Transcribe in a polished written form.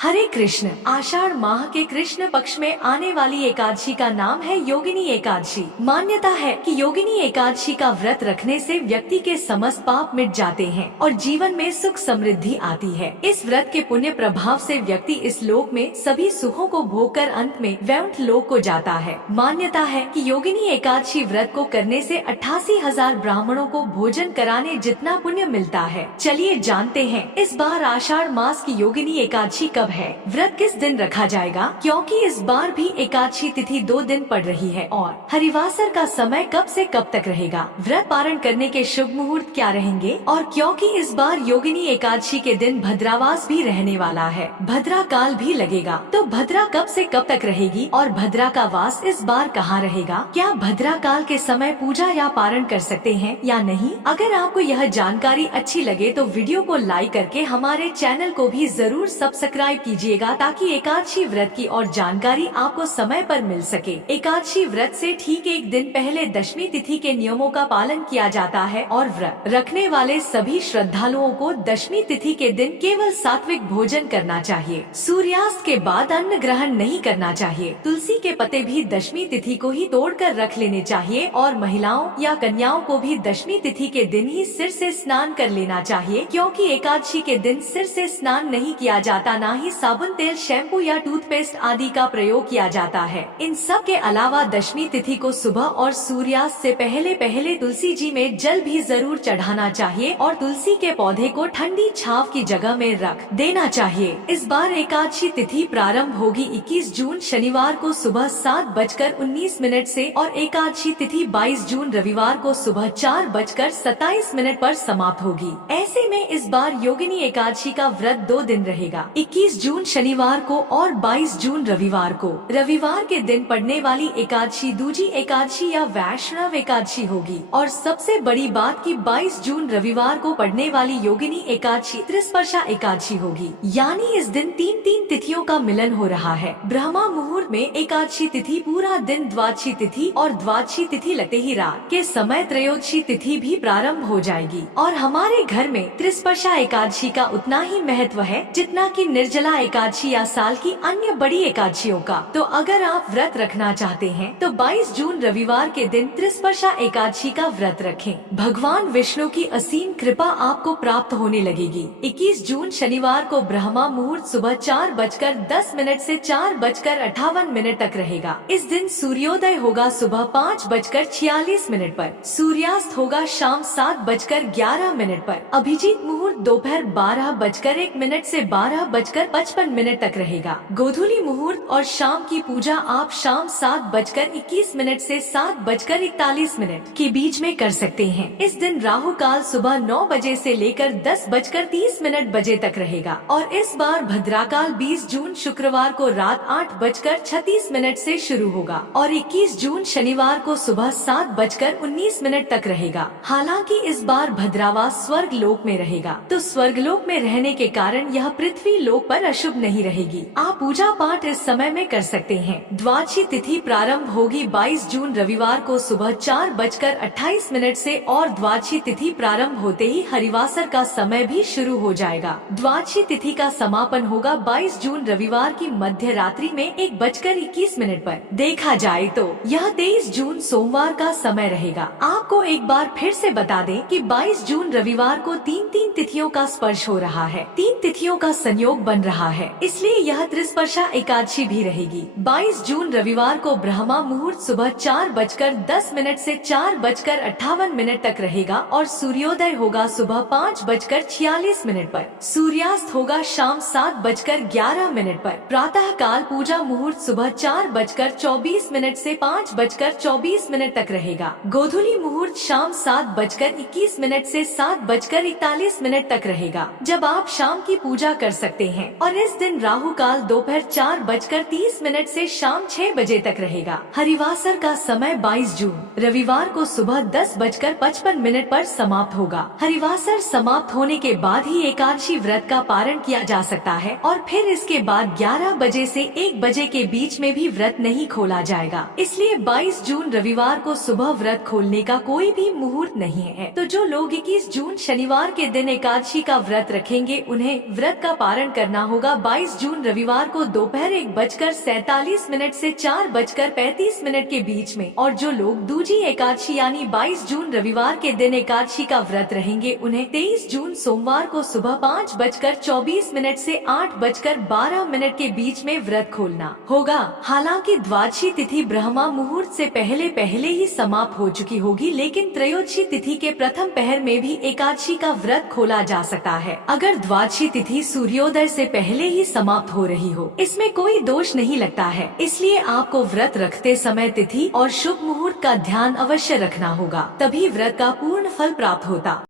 हरे कृष्ण। आषाढ़ माह के कृष्ण पक्ष में आने वाली एकादशी का नाम है योगिनी एकादशी। मान्यता है कि योगिनी एकादशी का व्रत रखने से व्यक्ति के समस्त पाप मिट जाते हैं और जीवन में सुख समृद्धि आती है। इस व्रत के पुण्य प्रभाव से व्यक्ति इस लोक में सभी सुखों को भोगकर अंत में वैकुंठ लोक को जाता है। मान्यता है कि योगिनी एकादशी व्रत को करने से 88,000 ब्राह्मणों को भोजन कराने जितना पुण्य मिलता है। चलिए जानते हैं इस बार आषाढ़ मास की योगिनी एकादशी कब है, व्रत किस दिन रखा जाएगा, क्योंकि इस बार भी एकादशी तिथि 2 दिन पड़ रही है और हरिवासर का समय कब से कब तक रहेगा, व्रत पारण करने के शुभ मुहूर्त क्या रहेंगे और क्योंकि इस बार योगिनी एकादशी के दिन भद्रावास भी रहने वाला है, भद्रा काल भी लगेगा, तो भद्रा कब से कब तक रहेगी और भद्रा का वास इस बार कहाँ रहेगा, क्या भद्रा काल के समय पूजा या पारण कर सकते हैं या नहीं। अगर आपको यह जानकारी अच्छी लगे तो वीडियो को लाइक करके हमारे चैनल को भी जरूर सब्सक्राइब कीजिएगा ताकि एकादशी व्रत की और जानकारी आपको समय पर मिल सके। एकादशी व्रत से ठीक एक दिन पहले दशमी तिथि के नियमों का पालन किया जाता है और व्रत रखने वाले सभी श्रद्धालुओं को दशमी तिथि के दिन केवल सात्विक भोजन करना चाहिए। सूर्यास्त के बाद अन्न ग्रहण नहीं करना चाहिए। तुलसी के पत्ते भी दशमी तिथि को ही तोड़कर रख लेने चाहिए और महिलाओं या कन्याओं को भी दशमी तिथि के दिन ही सिर से स्नान कर लेना चाहिए, क्योंकि एकादशी के दिन सिर से स्नान नहीं किया जाता, न ही साबुन, तेल, शैम्पू या टूथपेस्ट आदि का प्रयोग किया जाता है। इन सब के अलावा दशमी तिथि को सुबह और सूर्यास्त से पहले पहले तुलसी जी में जल भी जरूर चढ़ाना चाहिए और तुलसी के पौधे को ठंडी छाव की जगह में रख देना चाहिए। इस बार एकादशी तिथि प्रारंभ होगी 21 जून शनिवार को सुबह 7:19 से और एकादशी तिथि 22 जून रविवार को सुबह 4:27 पर समाप्त होगी। ऐसे में इस बार योगिनी एकादशी का व्रत 2 दिन रहेगा, 21 जून शनिवार को और 22 जून रविवार को। रविवार के दिन पड़ने वाली एकादशी दूजी एकादशी या वैष्णव एकादशी होगी और सबसे बड़ी बात कि 22 जून रविवार को पड़ने वाली योगिनी एकादशी त्रिस्पर्शा एकादशी होगी, यानी इस दिन 3 तिथियों का मिलन हो रहा है। ब्रह्मा मुहूर्त में एकादशी तिथि पूरा दिन, द्वादशी तिथि और द्वादशी तिथि लगते ही रात के समय त्रयोदशी तिथि भी प्रारंभ हो जाएगी और हमारे घर में त्रिस्पर्शा एकादशी का उतना ही महत्व है जितना कि निर्जला एकादशी या साल की अन्य बड़ी एकादशियों का। तो अगर आप व्रत रखना चाहते हैं तो 22 जून रविवार के दिन त्रिस्पर्शा एकादशी का व्रत रखें। भगवान विष्णु की असीम कृपा आपको प्राप्त होने लगेगी। 21 जून शनिवार को ब्रह्मा मुहूर्त सुबह 4:10 से 4:58 तक रहेगा। इस दिन सूर्योदय होगा सुबह 5:46 पर, सूर्यास्त होगा शाम 7:11 पर। अभिजीत मुहूर्त दोपहर 12:01 से 12:55 तक रहेगा। गोधूली मुहूर्त और शाम की पूजा आप शाम 7:21 से 7:41 के बीच में कर सकते हैं। इस दिन राहु काल सुबह 9 बजे से लेकर 10:30 बजे तक रहेगा और इस बार भद्राकाल 20 जून शुक्रवार को रात 8:36 से शुरू होगा और 21 जून शनिवार को सुबह 7:19 तक रहेगा। हालांकि इस बार भद्रावास स्वर्ग लोक में रहेगा, तो स्वर्ग लोक में रहने के कारण यह पृथ्वी लोक पर अशुभ नहीं रहेगी। आप पूजा पाठ इस समय में कर सकते हैं। द्वादशी तिथि प्रारंभ होगी 22 जून रविवार को सुबह 4:28 से और द्वादशी तिथि प्रारंभ होते ही हरिवासर का समय भी शुरू हो जाएगा। द्वादशी तिथि का समापन होगा 22 जून रविवार की मध्य रात्रि में 1:21 पर। देखा जाए तो यह 23 जून सोमवार का समय रहेगा। आपको एक बार फिर से बता दें कि 22 जून रविवार को 3 तिथियों का स्पर्श हो रहा है, 3 तिथियों का संयोग बन रहा है, इसलिए यह त्रिस्पर्शा एकादशी भी रहेगी। 22 जून रविवार को ब्रह्मा मुहूर्त सुबह 4:10 से 4:58 तक रहेगा और सूर्योदय होगा सुबह 5:46 पर। सूर्यास्त होगा शाम 7:11 पर। प्रातः काल पूजा मुहूर्त सुबह 4:24 से 5:24 तक रहेगा। गोधूली मुहूर्त शाम 7:21 से 7:41 तक रहेगा, जब आप शाम की पूजा कर सकते हैं और इस दिन राहु काल दोपहर 4:30 से शाम 6 बजे तक रहेगा। हरिवासर का समय 22 जून रविवार को सुबह 10:55 पर समाप्त होगा। हरिवासर समाप्त होने के बाद ही एकादशी व्रत का पारण किया जा सकता है और फिर इसके बाद 11 बजे से 1 बजे के बीच में भी व्रत नहीं खोला जाएगा। इसलिए 22 जून रविवार को सुबह व्रत खोलने का कोई भी मुहूर्त नहीं है। तो जो लोग 21 जून शनिवार के दिन एकादशी का व्रत रखेंगे उन्हें व्रत का पारण करना होगा 22 जून रविवार को दोपहर 1:47 से 4:35 के बीच में। और जो लोग दूजी एकादशी यानी 22 जून रविवार के दिन एकादशी का व्रत रहेंगे उन्हें 23 जून सोमवार को सुबह 5:24 से 8:12 के बीच में व्रत खोलना होगा। हालांकि द्वादशी तिथि ब्रह्मा मुहूर्त से पहले ही समाप्त हो चुकी होगी, लेकिन त्रयोदशी तिथि के प्रथम पहर में भी एकादशी का व्रत खोला जा सकता है अगर द्वादशी तिथि सूर्योदय से पहले ही समाप्त हो रही हो। इसमें कोई दोष नहीं लगता है, इसलिए आपको व्रत रखते समय तिथि और शुभ मुहूर्त का ध्यान अवश्य रखना होगा, तभी व्रत का पूर्ण फल प्राप्त होता।